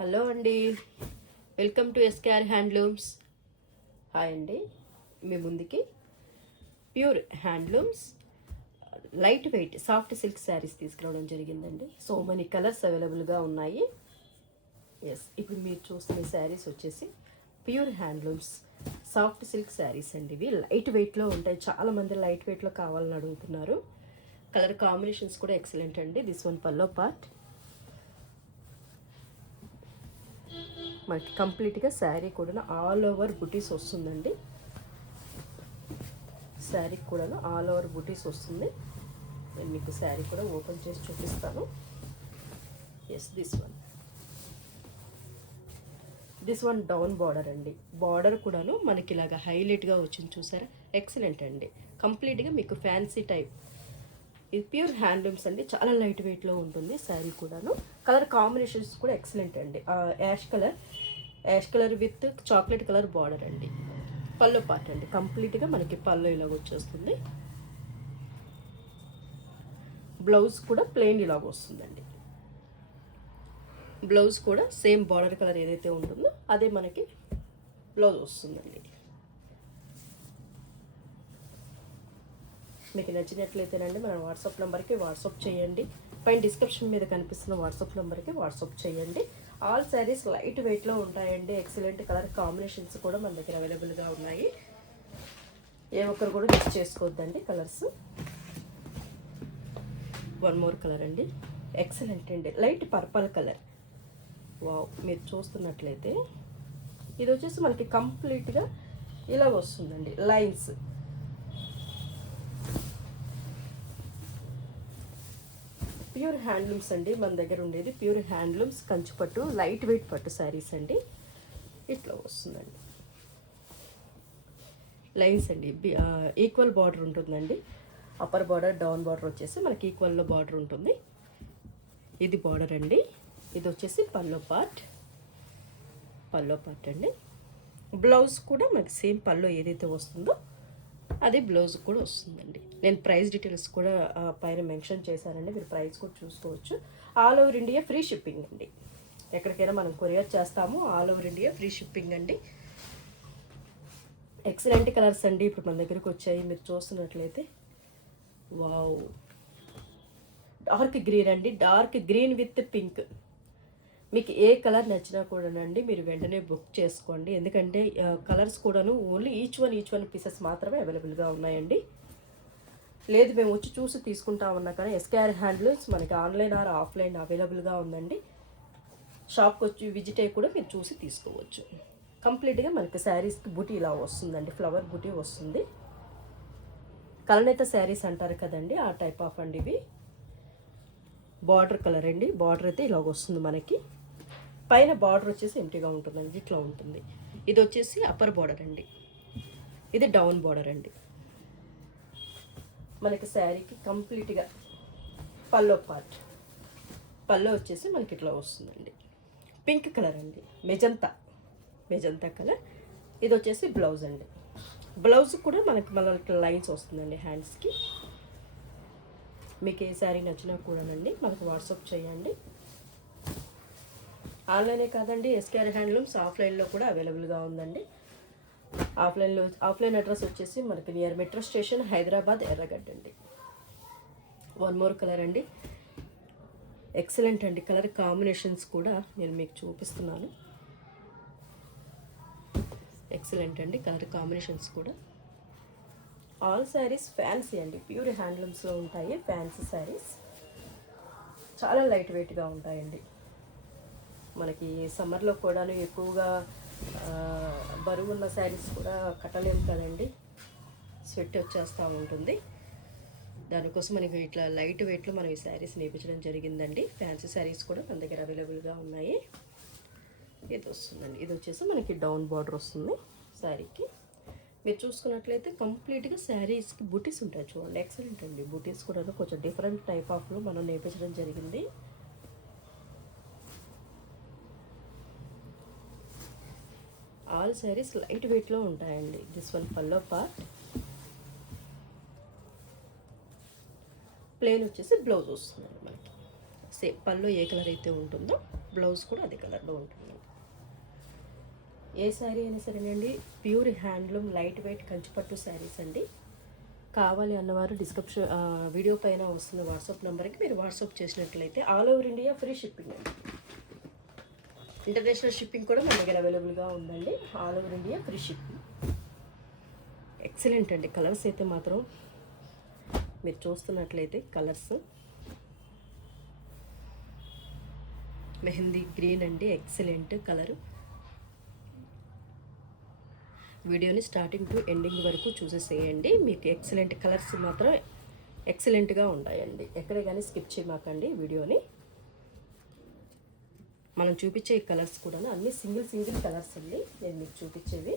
Hello అండి, welcome to SKR handlooms. Hi అండి, మీ ముందుకి pure handlooms light weight soft silk saris తీసుకురావడం జరిగిందండి. సో మెనీ కలర్స్ అవైలబుల్గా ఉన్నాయి. ఇప్పుడు మీరు చూస్తున్న శారీస్ వచ్చేసి pure handlooms soft silk saris అండి. ఇవి లైట్ వెయిట్లో ఉంటాయి. చాలామంది లైట్ వెయిట్లో కావాలని అడుగుతున్నారు. కలర్ కాంబినేషన్స్ కూడా ఎక్సలెంట్ అండి. This one pallu part. మనకి కంప్లీట్గా శారీ కూడా ఆల్ ఓవర్ బుటీస్ వస్తుందండి. శారీ కూడా ఆల్ ఓవర్ బుటీస్ వస్తుంది. నేను మీకు శారీ కూడా ఓపెన్ చేసి చూపిస్తాను. దిస్ వన్ డౌన్ బార్డర్ అండి. బార్డర్ కూడాను మనకి ఇలాగా హైలైట్గా వచ్చింది, చూసారా? ఎక్సలెంట్ అండి. కంప్లీట్గా మీకు ఫ్యాన్సీ టైప్. ఇది ప్యూర్ హ్యాండ్లూమ్స్ అండి. చాలా లైట్ వెయిట్లో ఉంటుంది శారీ కూడాను. కలర్ కాంబినేషన్స్ కూడా ఎక్సలెంట్ అండి. Ash colour with chocolate colour border అండి. పళ్ళు పార్ట్ అండి. కంప్లీట్గా మనకి పళ్ళు ఇలాగ వచ్చేస్తుంది. బ్లౌజ్ కూడా ప్లెయిన్ ఇలాగ వస్తుందండి. బ్లౌజ్ కూడా సేమ్ బార్డర్ కలర్ ఏదైతే ఉంటుందో అదే మనకి బ్లౌజ్ వస్తుందండి. మీకు నచ్చినట్లయితేనండి మన వాట్సాప్ నెంబర్కి వాట్సాప్ చేయండి. పైన డిస్క్రిప్షన్ మీద కనిపిస్తున్న వాట్సాప్ నెంబర్కి వాట్సాప్ చేయండి. ఆల్ శారీస్ లైట్ వెయిట్లో ఉంటాయండి. ఎక్సలెంట్ కలర్ కాంబినేషన్స్ కూడా మన దగ్గర అవైలబుల్గా ఉన్నాయి. ఏ ఒక్కరు కూడా మిస్ చేసుకోవద్దండి కలర్స్. వన్ మోర్ కలర్ అండి. ఎక్సలెంట్ అండి. Light purple colour. వావ్, మీరు చూస్తున్నట్లయితే ఇది వచ్చేసి మనకి కంప్లీట్గా ఇలా వస్తుందండి. లైన్స్ ప్యూర్ హ్యాండ్లూమ్స్ అండి. మన దగ్గర ఉండేది ప్యూర్ హ్యాండ్లూమ్స్ కంచిపట్టు లైట్ వెయిట్ పట్టు శారీస్ అండి. ఇట్లా వస్తుందండి. లైన్స్ అండి. ఈక్వల్ బార్డర్ ఉంటుందండి. అప్పర్ బార్డర్ డౌన్ బార్డర్ వచ్చేసి మనకి ఈక్వల్లో బార్డర్ ఉంటుంది. ఇది బార్డర్ అండి. ఇది వచ్చేసి పల్లో పార్ట్ అండి. బ్లౌజ్ కూడా మనకి సేమ్ పల్లో ఏదైతే వస్తుందో అదే బ్లౌజ్ కూడా వస్తుందండి. నేను ప్రైస్ డీటెయిల్స్ కూడా పైన మెన్షన్ చేశానండి. మీరు ప్రైస్ కూడా చూసుకోవచ్చు. All over India free shipping అండి. ఎక్కడికైనా మనం కొరియర్ చేస్తాము. All over India free shipping అండి. ఎక్సలెంట్ కలర్స్ అండి ఇప్పుడు మన దగ్గరకు వచ్చాయి. మీరు చూస్తున్నట్లయితే వావ్, డార్క్ గ్రీన్ అండి. Dark green with pink. మీకు ఏ కలర్ నచ్చినా కూడానండి మీరు వెంటనే బుక్ చేసుకోండి. ఎందుకంటే కలర్స్ కూడాను ఓన్లీ ఈచ్ వన్ పీసెస్ మాత్రమే అవైలబుల్గా ఉన్నాయండి. లేదు మేము వచ్చి చూసి తీసుకుంటామన్నా కానీ ఎస్కేఆర్ హ్యాండ్లూమ్స్ మనకి ఆన్లైన్ ఆర్ ఆఫ్లైన్ అవైలబుల్గా ఉందండి. షాప్కి వచ్చి విజిట్ అయ్యి కూడా మీరు చూసి తీసుకోవచ్చు. కంప్లీట్గా మనకి శారీస్కి బుటీ ఇలా వస్తుందండి. ఫ్లవర్ బుటీ వస్తుంది. కలనేత శారీస్ అంటారు కదండి, ఆ టైప్ ఆఫ్ అండి ఇవి. బార్డర్ కలర్ అండి. బార్డర్ అయితే ఇలాగ వస్తుంది మనకి. పైన బార్డర్ వచ్చేసి ఎంటీగా ఉంటుందండి. ఇట్లా ఉంటుంది. ఇది వచ్చేసి అప్పర్ బార్డర్ అండి. ఇది డౌన్ బార్డర్ అండి. మనకి శారీకి కంప్లీట్గా పల్లో పార్ట్. పల్లో వచ్చేసి మనకి ఇట్లా వస్తుందండి. పింక్ కలర్ అండి. Magenta colour. ఇది వచ్చేసి బ్లౌజ్ అండి. బ్లౌజ్ కూడా మళ్ళీ ఇట్లా లైన్స్ వస్తుందండి హ్యాండ్స్కి. మీకు ఏ శారీ నచ్చినా కూడానండి మనకు వాట్సాప్ చేయండి. ఆన్లైనే కాదండి, ఎస్కేఆర్ హ్యాండ్లూమ్స్ ఆఫ్లైన్లో కూడా అవైలబుల్గా ఉందండి. ఆఫ్లైన్ అడ్రస్ వచ్చేసి మనకి నియర్ మెట్రో స్టేషన్, హైదరాబాద్, ఎర్రగడ్డ అండి. వన్ మోర్ కలర్ అండి. ఎక్సలెంట్ అండి. కలర్ కాంబినేషన్స్ కూడా నేను మీకు చూపిస్తున్నాను. ఎక్సలెంట్ అండి. కలర్ కాంబినేషన్స్ కూడా. ఆల్ శారీస్ ఫ్యాన్సీ అండి. ప్యూర్ హ్యాండ్లూమ్స్లో ఉంటాయి ఫ్యాన్సీ శారీస్. చాలా లైట్ వెయిట్గా ఉంటాయండి. మనకి సమ్మర్లో కూడాను ఎక్కువగా బరువు ఉన్న శారీస్ కూడా కట్టలేము కదండి, స్వెట్ వచ్చేస్తూ ఉంటుంది. దానికోసం మనకి ఇట్లా లైట్ వెయిట్లో మనం ఈ శారీస్ నేర్పించడం జరిగిందండి. ఫ్యాన్సీ శారీస్ కూడా మన దగ్గర అవైలబుల్గా ఉన్నాయి. ఇది వస్తుందండి. ఇది వచ్చేసి మనకి డౌన్ బార్డర్ వస్తుంది శారీకి. మీరు చూసుకున్నట్లయితే కంప్లీట్గా శారీస్కి బుటీస్ ఉంటాయి చూడండి. ఎక్సలెంట్ అండి. బుటీస్ కూడా కొంచెం డిఫరెంట్ టైప్ ఆఫ్లో మనం నేర్పించడం జరిగింది. ఆల్ శారీస్ లైట్ వెయిట్లో ఉంటాయండి. This one pallu part. Plain వచ్చేసి బ్లౌజ్ వస్తుందండి మనకి. సేమ్ పళ్ళు ఏ కలర్ అయితే ఉంటుందో బ్లౌజ్ కూడా అదే కలర్లో ఉంటుంది. ఏ శారీ అయినా సరేనండి, ప్యూర్ హ్యాండ్లూమ్ లైట్ వెయిట్ కంచిపట్టు శారీస్ అండి. కావాలి అన్నవారు డిస్క్రిప్షన్ వీడియో పైన వస్తున్న వాట్సాప్ నెంబర్కి మీరు వాట్సాప్ చేసినట్లయితే all over India free shipping అండి. ఇంటర్నేషనల్ షిప్పింగ్ కూడా మన దగ్గర అవైలబుల్గా ఉందండి. All over India free shipping. Excellent అండి. కలర్స్ అయితే మాత్రం మీరు చూస్తున్నట్లయితే కలర్స్ మెహందీ గ్రీన్ అండి, ఎక్సలెంట్ కలరు. వీడియోని స్టార్టింగ్ టు ఎండింగ్ వరకు చూసేసేయండి. మీకు ఎక్సలెంట్ కలర్స్ మాత్రం ఎక్సలెంట్గా ఉంటాయండి. ఎక్కడే కానీ స్కిప్ చేయమాకండి వీడియోని. మనం చూపించే ఈ కలర్స్ కూడా అన్ని సింగిల్ కలర్స్ అండి నేను మీకు చూపించేవి.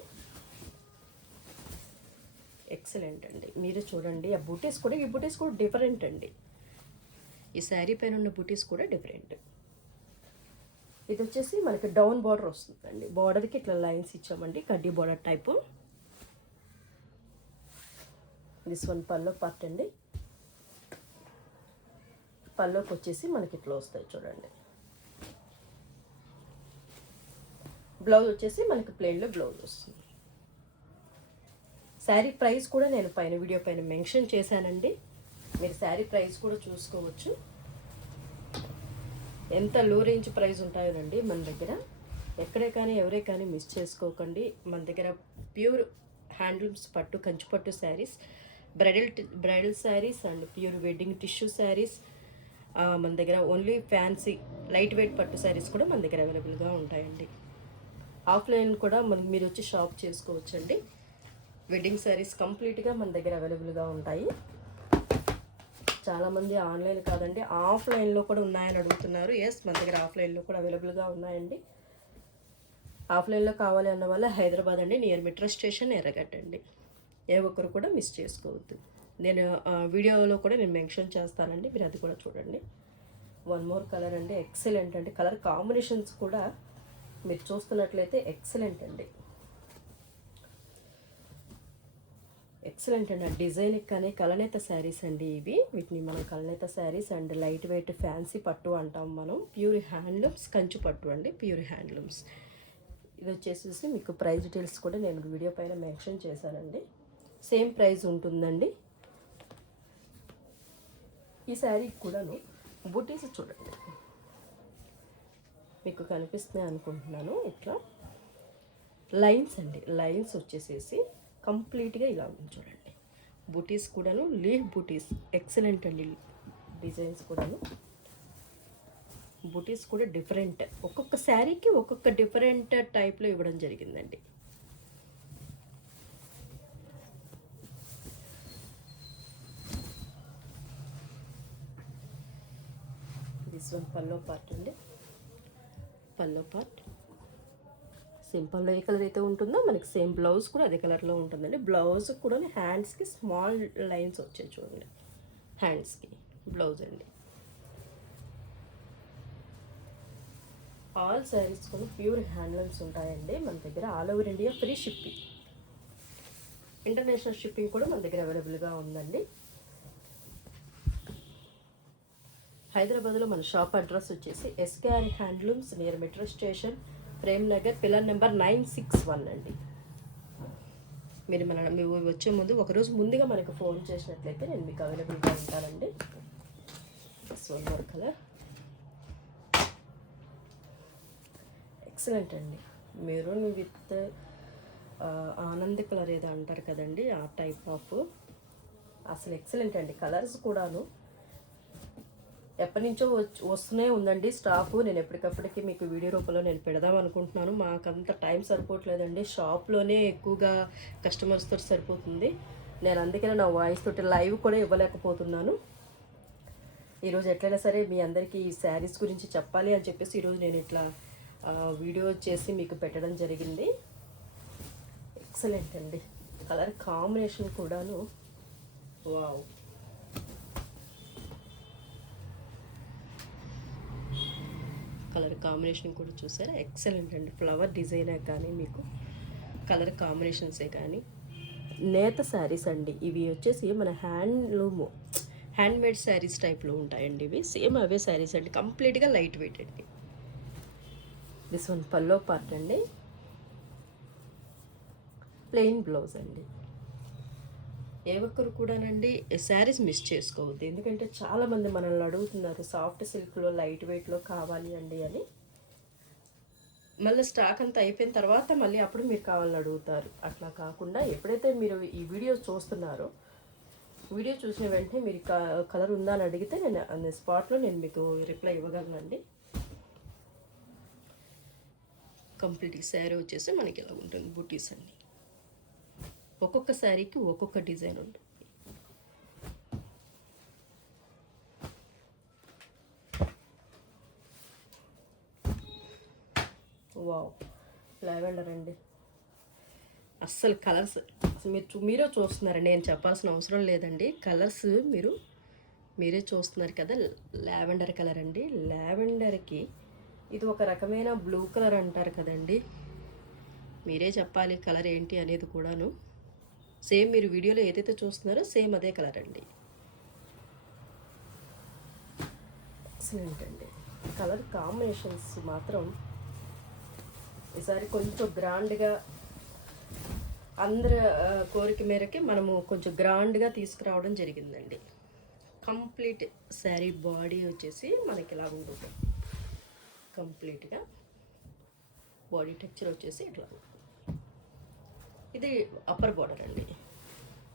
ఎక్సలెంట్ అండి. మీరు చూడండి ఆ బూటీస్ కూడా, ఈ బూటీస్ కూడా డిఫరెంట్ అండి. ఈ శారీ పైన ఉన్న బూటీస్ కూడా డిఫరెంట్. ఇది వచ్చేసి మనకి డౌన్ బార్డర్ వస్తుందండి. బార్డర్కి ఇట్లా లైన్స్ ఇచ్చామండి, కడ్డీ border type. This one pallu part అండి. పల్లోకి వచ్చేసి మనకి ఇట్లా వస్తాయి చూడండి. బ్లౌజ్ వచ్చేసి మనకి ప్లెయిన్లో బ్లౌజ్ వస్తుంది. శారీ ప్రైస్ కూడా నేను పైన వీడియో పైన మెన్షన్ చేశానండి. మీరు శారీ ప్రైస్ కూడా చూసుకోవచ్చు. ఎంత లో రేంజ్ ప్రైస్ ఉంటాయోనండి మన దగ్గర. ఎక్కడే కానీ ఎవరే కానీ మిస్ చేసుకోకండి. మన దగ్గర ప్యూర్ హ్యాండ్లూమ్స్ పట్టు Kanchipattu saris, bridal saris and pure wedding tissue saris. మన దగ్గర ఓన్లీ ఫ్యాన్సీ లైట్ వెయిట్ పట్టు శారీస్ కూడా మన దగ్గర అవైలబుల్గా ఉంటాయండి. ఆఫ్లైన్ కూడా మనకి మీరు వచ్చి షాప్ చేసుకోవచ్చండి. వెడ్డింగ్ శారీస్ కంప్లీట్గా మన దగ్గర అవైలబుల్గా ఉంటాయి. చాలామంది ఆన్లైన్ కాదండి ఆఫ్లైన్లో కూడా ఉన్నాయని అడుగుతున్నారు. ఎస్, మన దగ్గర ఆఫ్లైన్లో కూడా అవైలబుల్గా ఉన్నాయండి. ఆఫ్లైన్లో కావాలి అన్న వల్ల హైదరాబాద్ అండి, నియర్ మెట్రో స్టేషన్, ఎర్రగడ్డ అండి. ఏ ఒక్కరు కూడా మిస్ చేసుకోవద్దు. నేను వీడియోలో కూడా నేను మెన్షన్ చేస్తానండి, మీరు అది కూడా చూడండి. వన్ మోర్ కలర్ అండి, ఎక్సలెంట్ అండి. కలర్ కాంబినేషన్స్ కూడా మీరు చూస్తున్నట్లయితే ఎక్సలెంట్ అండి. ఎక్సలెంట్ అండి. ఆ డిజైన్కి కానీ కలనేత శారీస్ అండి ఇవి. వీటిని మనం కలనేత saris and light weight fancy పట్టు అంటాం మనం. ప్యూర్ హ్యాండ్లూమ్స్ కంచు పట్టు అండి, ప్యూర్ హ్యాండ్లూమ్స్. ఇది వచ్చేసి మీకు ప్రైస్ డీటెయిల్స్ కూడా నేను వీడియో పైన మెన్షన్ చేశానండి. సేమ్ ప్రైస్ ఉంటుందండి. ఈ శారీ కూడాను బూటీస్ చూడండి మీకు కనిపిస్తున్నాయి అనుకుంటున్నాను. ఇట్లా లైన్స్ అండి, లైన్స్ వచ్చేసేసి కంప్లీట్గా ఇలా ఉంది చూడండి. బూటీస్ కూడాను లీఫ్ బూటీస్, ఎక్సలెంట్ అండి. డిజైన్స్ కూడాను బూటీస్ కూడా డిఫరెంట్, ఒక్కొక్క శారీకి ఒక్కొక్క డిఫరెంట్ టైప్లో ఇవ్వడం జరిగిందండి. దిస్ వన్ పల్లో పార్ట్ అండి. పల్లో పార్ట్ సింపుల్లో ఏ కలర్ అయితే ఉంటుందో మనకి సేమ్ బ్లౌజ్ కూడా అదే కలర్లో ఉంటుందండి. బ్లౌజ్ కూడా హ్యాండ్స్కి స్మాల్ లైన్స్ వచ్చాయి చూడండి. హ్యాండ్స్కి బ్లౌజ్ అండి. ఆల్ శారీస్ కూడా ప్యూర్ హ్యాండ్లూమ్స్ ఉంటాయండి మన దగ్గర. All over India free shipping. International shipping కూడా మన దగ్గర అవైలబుల్గా ఉందండి. హైదరాబాద్లో మన షాప్ అడ్రస్ వచ్చేసి SKR handlooms near metro station, Prem Nagar, pillar number 961 అండి. మీరు వచ్చే ముందు ఒకరోజు ముందుగా మనకు ఫోన్ చేసినట్లయితే నేను మీకు అవైలబుల్గా ఉంటానండి. వన్ మోర్ కలర్, ఎక్సలెంట్ అండి. మెరూన్ విత్ ఆనంద్ కలర్ ఏదో అంటారు కదండి, ఆ టైప్ ఆఫ్. అసలు ఎక్సలెంట్ అండి. కలర్స్ కూడాను ఎప్పటి నుంచో వస్తూనే ఉందండి స్టాకు. నేను ఎప్పటికప్పటికి మీకు వీడియో రూపంలో నేను పెడదాం అనుకుంటున్నాను. మాకంత టైం సరిపోవట్లేదండి. షాప్లోనే ఎక్కువగా కస్టమర్స్తో సరిపోతుంది. నేను అందుకనే నా వాయిస్ తోటి లైవ్ కూడా ఇవ్వలేకపోతున్నాను. ఈరోజు ఎట్లయినా సరే మీ అందరికీ ఈ శారీస్ గురించి చెప్పాలి అని చెప్పేసి ఈరోజు నేను ఇట్లా వీడియో చేసి మీకు పెట్టడం జరిగింది. ఎక్సలెంట్ అండి. కలర్ కాంబినేషన్ కూడాను వావ్. కలర్ కాంబినేషన్ కూడా చూసారా, ఎక్సలెంట్ అండి. ఫ్లవర్ డిజైనే కానీ మీకు కలర్ కాంబినేషన్సే కానీ నేత శారీస్ అండి. ఇవి వచ్చేసి మన హ్యాండ్మేడ్ శారీస్ టైప్లో ఉంటాయండి. ఇవి సేమ్ అవే శారీస్ అండి, కంప్లీట్గా లైట్ వెయిట్ అండి. దిస్ వన్ పల్లో పార్ట్ అండి, ప్లెయిన్ బ్లౌజ్ అండి. ఏ ఒక్కరు కూడానండి శారీస్ మిస్ చేసుకోవద్దు, ఎందుకంటే చాలామంది మనల్ని అడుగుతున్నారు సాఫ్ట్ సిల్క్లో లైట్ వెయిట్లో కావాలి అండి అని. మళ్ళీ స్టాక్ అంతా అయిపోయిన తర్వాత మళ్ళీ అప్పుడు మీరు కావాలని అడుగుతారు. అట్లా కాకుండా ఎప్పుడైతే మీరు ఈ వీడియో చూస్తున్నారో, వీడియో చూసిన వెంటనే మీరు కలర్ ఉందా అని అడిగితే నేను స్పాట్లో నేను మీకు రిప్లై ఇవ్వగలనండి. కంప్లీట్ శారీ వచ్చేసి మనకి ఇలా ఉంటుంది, బుటీస్ అన్ని. ఒక్కొక్క శారీకి ఒక్కొక్క డిజైన్ ఉంటుంది. వావ్, లావెండర్ అండి. అస్సలు కలర్స్ అసలు మీరే చూస్తున్నారు, నేను చెప్పాల్సిన అవసరం లేదండి. కలర్స్ మీరే చూస్తున్నారు కదా. లావెండర్ కలర్ అండి. లావెండర్కి ఇది ఒక రకమైన బ్లూ కలర్ అంటారు కదండి. మీరే చెప్పాలి కలర్ ఏంటి అనేది కూడాను. సేమ్ మీరు వీడియోలో ఏదైతే చూస్తున్నారో సేమ్ అదే కలర్ అండి. ఎక్సలెంట్ అండి. కలర్ కాంబినేషన్స్ మాత్రం ఈసారి కొంచెం గ్రాండ్గా, అందరి కోరిక మేరకి మనము కొంచెం గ్రాండ్గా తీసుకురావడం జరిగిందండి. కంప్లీట్ శారీ బాడీ వచ్చేసి మనకి ఇలా ఉంటుంది. కంప్లీట్గా బాడీ టెక్చర్ వచ్చేసి ఇట్లా. ఇది అప్పర్ బార్డర్ అండి.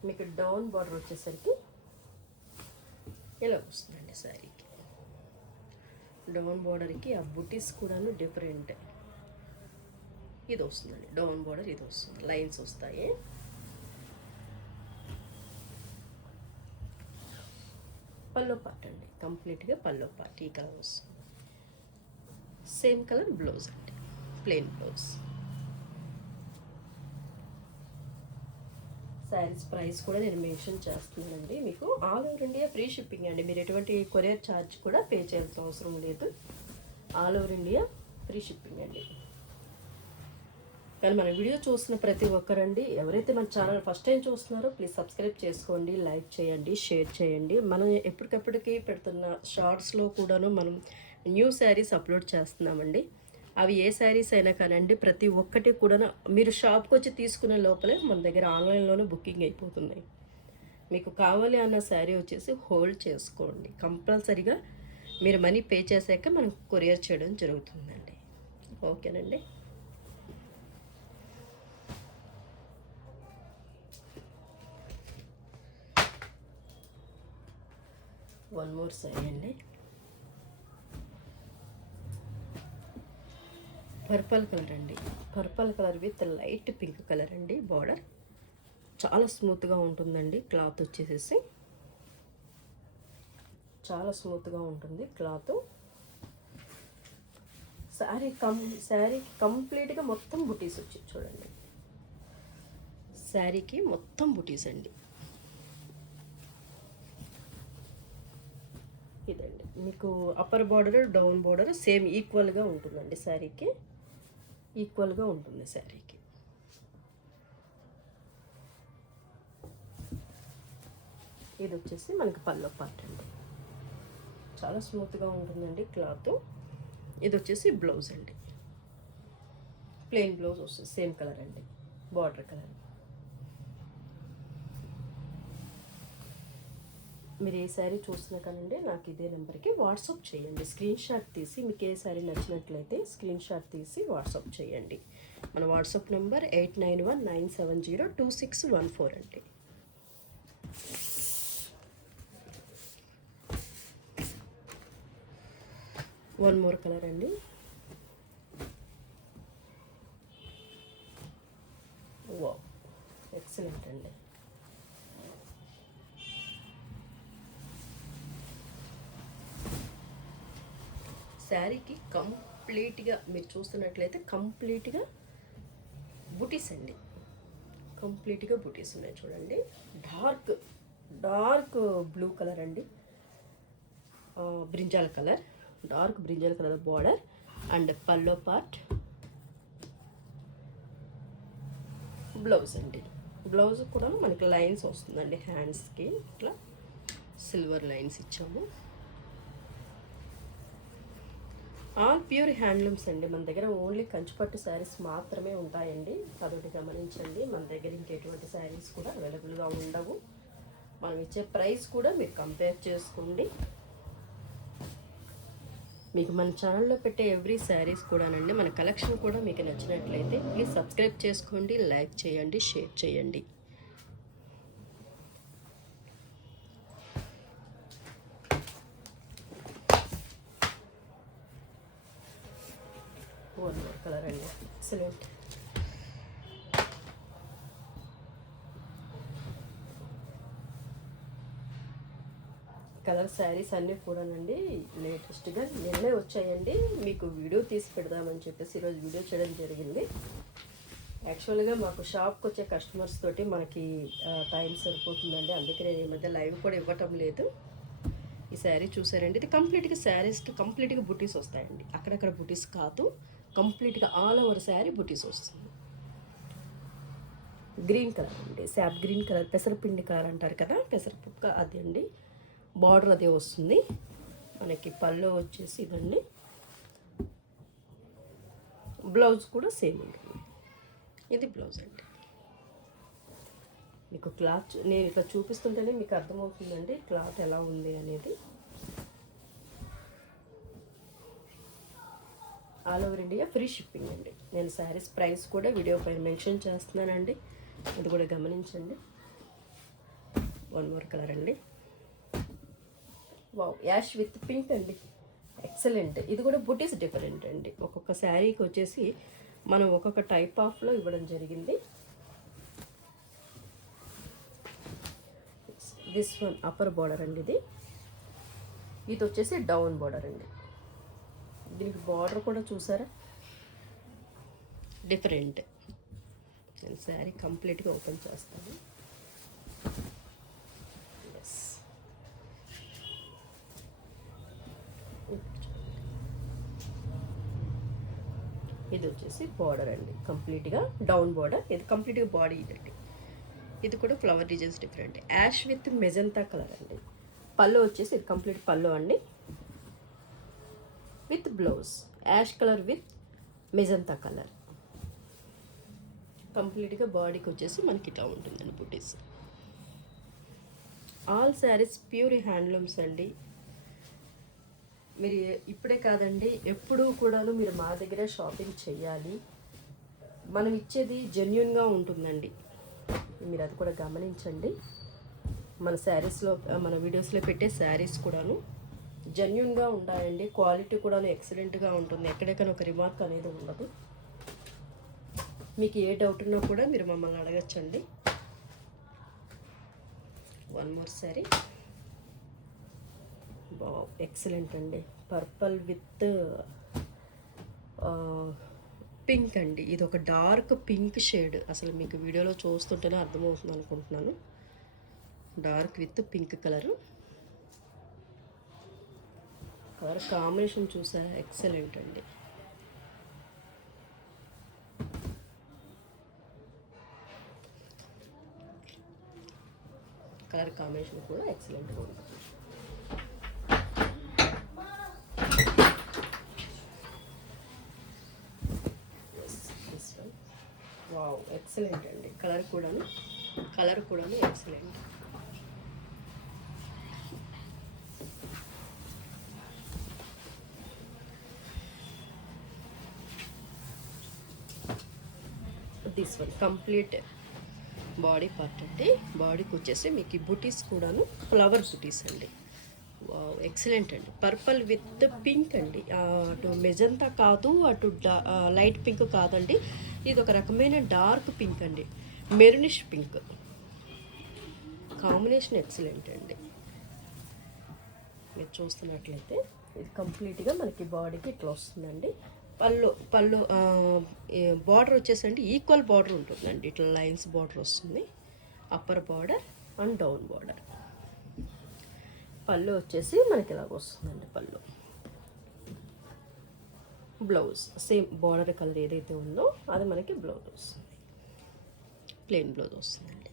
మీకు డౌన్ బార్డర్ వచ్చేసరికి ఇలా వస్తుందండి శారీకి. డౌన్ బార్డర్కి ఆ బుటీస్ కూడాను డిఫరెంట్. ఇది వస్తుందండి డౌన్ బార్డర్, ఇది వస్తుంది, లైన్స్ వస్తాయి. పల్లో పార్ట్ అండి, కంప్లీట్గా పల్లో పార్ట్ ఈ కలర్ వస్తుంది. సేమ్ కలర్ బ్లౌజ్ అండి, ప్లెయిన్ బ్లౌజ్. శారీస్ ప్రైస్ కూడా నేను మెన్షన్ చేస్తున్నానండి. మీకు all over India free shipping అండి. మీరు ఎటువంటి కొరియర్ ఛార్జ్ కూడా పే చేయాల్సిన అవసరం లేదు. All over India free shipping అండి. కానీ మన వీడియో చూస్తున్న ప్రతి ఒక్కరండి, ఎవరైతే మన ఛానల్ ఫస్ట్ టైం చూస్తున్నారో ప్లీజ్ సబ్స్క్రైబ్ చేసుకోండి, లైక్ చేయండి, షేర్ చేయండి. మనం ఎప్పటికప్పటికి పెడుతున్న షార్ట్స్లో కూడాను మనం న్యూ శారీస్ అప్లోడ్ చేస్తున్నామండి. అవి ఏ శారీస్ అయినా కానండి, ప్రతి ఒక్కటి కూడా మీరు షాప్కి వచ్చి తీసుకునే లోపలే మన దగ్గర ఆన్లైన్లోనే బుకింగ్ అయిపోతున్నాయి. మీకు కావాలి అన్న శారీ వచ్చేసి హోల్డ్ చేసుకోండి. కంపల్సరీగా మీరు మనీ పే చేశాక మనం కొరియర్ చేయడం జరుగుతుందండి. ఓకేనండి. వన్ మోర్ శారీ అండి. పర్పల్ కలర్ అండి. Purple colour with light pink colour అండి. బార్డర్ చాలా స్మూత్గా ఉంటుందండి. క్లాత్ వచ్చేసేసి చాలా స్మూత్గా ఉంటుంది క్లాత్. శారీకి కంప్లీట్గా మొత్తం బుటీస్ వచ్చి చూడండి. శారీకి మొత్తం బుటీస్ అండి. ఇదండి మీకు upper border, down border same ఈక్వల్గా ఉంటుందండి. శారీకి ఈక్వల్గా ఉంటుంది. శారీకి ఇది వచ్చేసి మనకి పల్లో పార్ట్ అండి. చాలా స్మూత్గా ఉంటుందండి క్లాత్. ఇది వచ్చేసి బ్లౌజ్ అండి, ప్లెయిన్ బ్లౌజ్ వస్తుంది. సేమ్ కలర్ అండి, బార్డర్ కలర్. మీరు ఏ శారీ చూస్తున్నా కానండి నాకు ఇదే నెంబర్కి వాట్సాప్ చేయండి. స్క్రీన్ షాట్ తీసి మీకు ఏ శారీ నచ్చినట్లయితే స్క్రీన్ షాట్ తీసి వాట్సాప్ చేయండి. మన వాట్సాప్ నెంబర్ 8919702614 అండి. వన్ మోర్ కలర్ అండి. వావ్, ఎక్సలెంట్ అండి. శారీకి కంప్లీట్గా మీరు చూస్తున్నట్లయితే కంప్లీట్గా బుటీస్ అండి. కంప్లీట్గా బుటీస్ ఉన్నాయి చూడండి. డార్క్ బ్లూ కలర్ అండి, brinjal colour, dark brinjal colour border and pallu part. Blouse అండి. బ్లౌజ్ కూడా మనకి లైన్స్ వస్తుందండి. హ్యాండ్స్కి ఇట్లా సిల్వర్ లైన్స్ ఇచ్చాము. ఆల్ ప్యూర్ హ్యాండ్లూమ్స్ అండి. మన దగ్గర ఓన్లీ కంచిపట్టు శారీస్ మాత్రమే ఉంటాయండి, అదొకటి గమనించండి. మన దగ్గర ఇంకెటువంటి శారీస్ కూడా అవైలబుల్గా ఉండవు. మనం ఇచ్చే ప్రైస్ కూడా మీరు కంపేర్ చేసుకోండి. మీకు మన ఛానల్లో పెట్టే ఎవ్రీ శారీస్ కూడానండి, మన కలెక్షన్ కూడా మీకు నచ్చినట్లయితే ప్లీజ్ సబ్స్క్రైబ్ చేసుకోండి, లైక్ చేయండి, షేర్ చేయండి. వన్ మోర్ కలర్ అండి, ఎక్సలెంట్. కలర్ శారీస్ అన్నీ కూడానండి లేటెస్ట్గా నిన్నే వచ్చాయండి. మీకు వీడియో తీసి పెడదామని చెప్పేసి ఈరోజు వీడియో చేయడం జరిగింది. యాక్చువల్గా మాకు షాప్కి వచ్చే కస్టమర్స్ తోటి మనకి టైం సరిపోతుందండి, అందుకే నేను ఈ మధ్య లైవ్ కూడా ఇవ్వటం లేదు. ఈ శారీ చూసారండి, ఇది కంప్లీట్గా శారీస్కి కంప్లీట్గా బుటీస్ వస్తాయండి. అక్కడక్కడ బుటీస్ కాదు, కంప్లీట్గా ఆల్ ఓవర్ శారీ బుటీస్ వస్తుంది. గ్రీన్ కలర్ అండి, శాప్ గ్రీన్ కలర్, పెసరపిండి కలర్ అంటారు కదా, పెసరపుక్క అది అండి. బార్డర్ అదే వస్తుంది మనకి. పళ్ళు వచ్చేసి ఇదండి, బ్లౌజ్ కూడా సేమ్ ఉంటుంది. ఇది బ్లౌజ్ అండి. మీకు క్లాత్ నేను ఇట్లా చూపిస్తుంటేనే మీకు అర్థమవుతుందండి క్లాత్ ఎలా ఉంది అనేది. All over India free shipping అండి. నేను శారీస్ ప్రైస్ కూడా వీడియో పైన మెన్షన్ చేస్తున్నానండి, అది కూడా గమనించండి. వన్ మోర్ కలర్ అండి, వావ్, యాష్ విత్ పింక్ అండి, ఎక్సలెంట్. ఇది కూడా బుటీస్ డిఫరెంట్ అండి. ఒక్కొక్క శారీకి వచ్చేసి మనం ఒక్కొక్క టైప్ ఆఫ్లో ఇవ్వడం జరిగింది. దిస్ వన్ అప్పర్ బార్డర్ అండి, ఇది వచ్చేసి డౌన్ బార్డర్ అండి. దీనికి బార్డర్ కూడా చూసారా, డిఫరెంట్. నేను శారీ కంప్లీట్గా ఓపెన్ చేస్తాను. ఇది వచ్చేసి బార్డర్ అండి, కంప్లీట్గా డౌన్ బార్డర్. ఇది కంప్లీట్గా బాడీ ఇదండి. ఇది కూడా flower designs different, ash with magenta colour అండి. పళ్ళు వచ్చేసి ఇది కంప్లీట్ పళ్ళు అండి, with blouse ash colour with magenta colour. కంప్లీట్గా బాడీకి వచ్చేసి మనకి ఇట్లా ఉంటుందండి బుటీస్. ఆల్ శారీస్ ప్యూర్ హ్యాండ్లూమ్స్ అండి. మీరు ఇప్పుడే కాదండి, ఎప్పుడూ కూడాను మీరు మా దగ్గరే షాపింగ్ చేయాలి. మనం ఇచ్చేది జెన్యున్గా ఉంటుందండి, మీరు అది కూడా గమనించండి. మన శారీస్లో మన వీడియోస్లో పెట్టే శారీస్ కూడాను జెన్యున్గా ఉంటాయండి. క్వాలిటీ కూడాను ఎక్సలెంట్గా ఉంటుంది, ఎక్కడెక్కడ ఒక రిమార్క్ అనేది ఉండదు. మీకు ఏ డౌట్ ఉన్నా కూడా మీరు మమ్మల్ని అడగచ్చండి. One more sari, wow, excellent అండి. పర్పల్ విత్ పింక్ అండి. ఇది ఒక డార్క్ పింక్ షేడ్, అసలు మీకు వీడియోలో చూస్తుంటేనే అర్థమవుతుంది అనుకుంటున్నాను. Dark with pink colour. Colour combination చూసారా, ఎక్సలెంట్ అండి. కలర్ కాంబినేషన్ కూడా ఎక్సలెంట్గా ఉంటుంది. వావ్, ఎక్సలెంట్ అండి. కలర్ కూడాను excellent. This one complete body part అండి. బాడీకి వచ్చేసి మీకు బుటీస్ కూడాను ఫ్లవర్ బుటీస్ అండి. వావ్, ఎక్సలెంట్ అండి. పర్పల్ విత్ పింక్ అండి, అటు మెజంతా కాదు, అటు లైట్ పింక్ కాదండి. ఇది ఒక రకమైన డార్క్ పింక్ అండి, మెరూనిష్ పింక్. కాంబినేషన్ ఎక్సలెంట్ అండి. మీరు చూస్తున్నట్లయితే ఇది కంప్లీట్గా మనకి బాడీకి ఇట్లా వస్తుందండి. పళ్ళు బార్డర్ వచ్చేసండి ఈక్వల్ బార్డర్ ఉంటుందండి, ఇట్లా లైన్స్ బార్డర్ వస్తుంది. Upper border and down border. పళ్ళు వచ్చేసి మనకి ఇలాగ వస్తుందండి. పళ్ళు బ్లౌజ్ సేమ్ బార్డర్ కలర్ ఏదైతే ఉందో అది మనకి బ్లౌజ్ వస్తుంది, ప్లెయిన్ బ్లౌజ్ వస్తుందండి.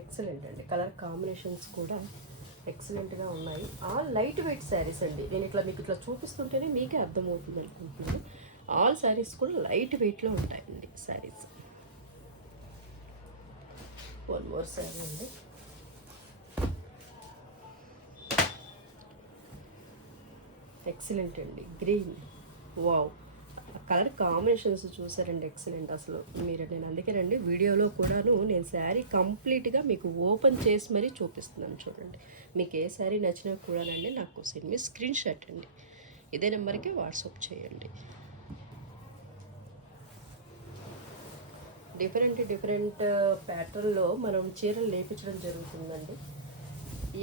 ఎక్సలెంట్ అండి. కలర్ కాంబినేషన్స్ కూడా ఎక్సలెంట్గా ఉన్నాయి. ఆల్ లైట్ వెయిట్ శారీస్ అండి. నేను ఇట్లా మీకు ఇట్లా చూపిస్తుంటేనే మీకే అర్థమవుతుంది అనుకుంటున్నాను. ఆల్ శారీస్ కూడా లైట్ వెయిట్లో ఉంటాయండి శారీస్. వన్ మోర్ శారీ అండి. ఎక్సలెంట్ అండి. గ్రీన్, వావ్, కలర్ కాంబినేషన్స్ చూసారండి, ఎక్సలెంట్ అసలు. నేను అందుకేనండి వీడియోలో కూడాను నేను శారీ కంప్లీట్గా మీకు ఓపెన్ చేసి మరీ చూపిస్తున్నాను. చూడండి, మీకు ఏ శారీ నచ్చినా కూడానండి నాకు సెండ్ మీ స్క్రీన్ షాట్ అండి, ఇదే నెంబర్కి వాట్సాప్ చేయండి. డిఫరెంట్ ప్యాటర్న్లో మనం చీరలు లేపించడం జరుగుతుందండి.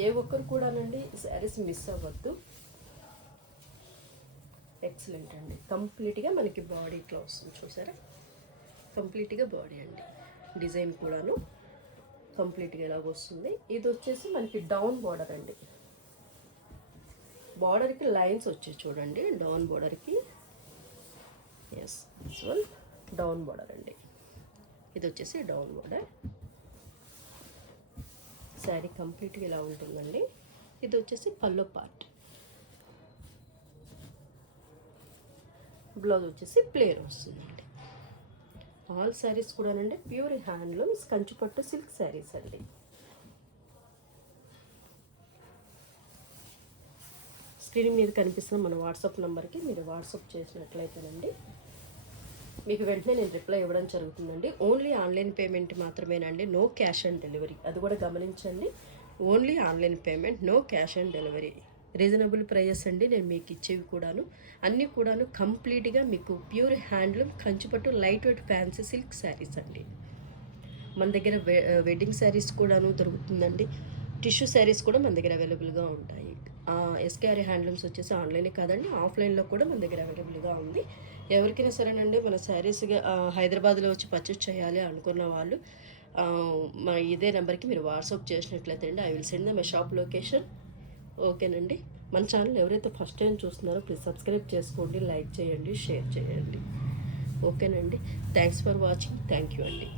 ఏ ఒక్కరు కూడానండి శారీస్ మిస్ అవ్వద్దు. ఎక్సలెంట్ అండి. కంప్లీట్గా మనకి బాడీ ఇట్లా వస్తుంది చూసారా, కంప్లీట్గా బాడీ అండి. డిజైన్ కూడాను కంప్లీట్గా ఇలాగ వస్తుంది. ఇది వచ్చేసి మనకి డౌన్ బార్డర్ అండి. బార్డర్కి లైన్స్ వచ్చాయి చూడండి, డౌన్ బార్డర్కి. Yes, this one down border అండి. ఇది వచ్చేసి డౌన్ బార్డర్. శారీ కంప్లీట్గా ఇలా ఉంటుందండి. ఇది వచ్చేసి పల్లో పార్ట్. బ్లౌజ్ వచ్చేసి ప్లేన్ వస్తుందండి. ఆల్ శారీస్ కూడానండి ప్యూర్ హ్యాండ్లూమ్స్ కంచిపట్టు సిల్క్ శారీస్ అండి. స్క్రీన్ మీద కనిపిస్తున్న మన వాట్సాప్ నెంబర్కి మీరు వాట్సాప్ చేసినట్లయితేనండి మీకు వెంటనే నేను రిప్లై ఇవ్వడం జరుగుతుందండి. ఓన్లీ ఆన్లైన్ పేమెంట్ మాత్రమేనండి, నో క్యాష్ ఆన్ డెలివరీ. అది కూడా గమనించండి. Only online payment, no cash on delivery. Reasonable prices అండి నేను మీకు ఇచ్చేవి కూడాను. అన్నీ కూడాను కంప్లీట్గా మీకు pure handloom Kanchipattu light weight fancy silk saris అండి. మన దగ్గర వెడ్డింగ్ శారీస్ కూడాను దొరుకుతుందండి. టిష్యూ శారీస్ కూడా మన దగ్గర అవైలబుల్గా ఉంటాయి. ఎస్కేఆర్ హ్యాండ్లూమ్స్ వచ్చేసి ఆన్లైనే కాదండి, ఆఫ్లైన్లో కూడా మన దగ్గర అవైలబుల్గా ఉంది. ఎవరికైనా సరేనండి మన శారీస్గా హైదరాబాద్లో వచ్చి పర్చేస్ చేయాలి అనుకున్న వాళ్ళు మా ఇదే నెంబర్కి మీరు వాట్సాప్ చేసినట్లయితే అండి I will send my shop location. ఓకేనండి. మన ఛానల్ ఎవరైతే ఫస్ట్ టైం చూస్తున్నారో ప్లీజ్ సబ్స్క్రైబ్ చేసుకోండి, లైక్ చేయండి, షేర్ చేయండి. ఓకేనండి. Thanks for watching. Thank you అండి.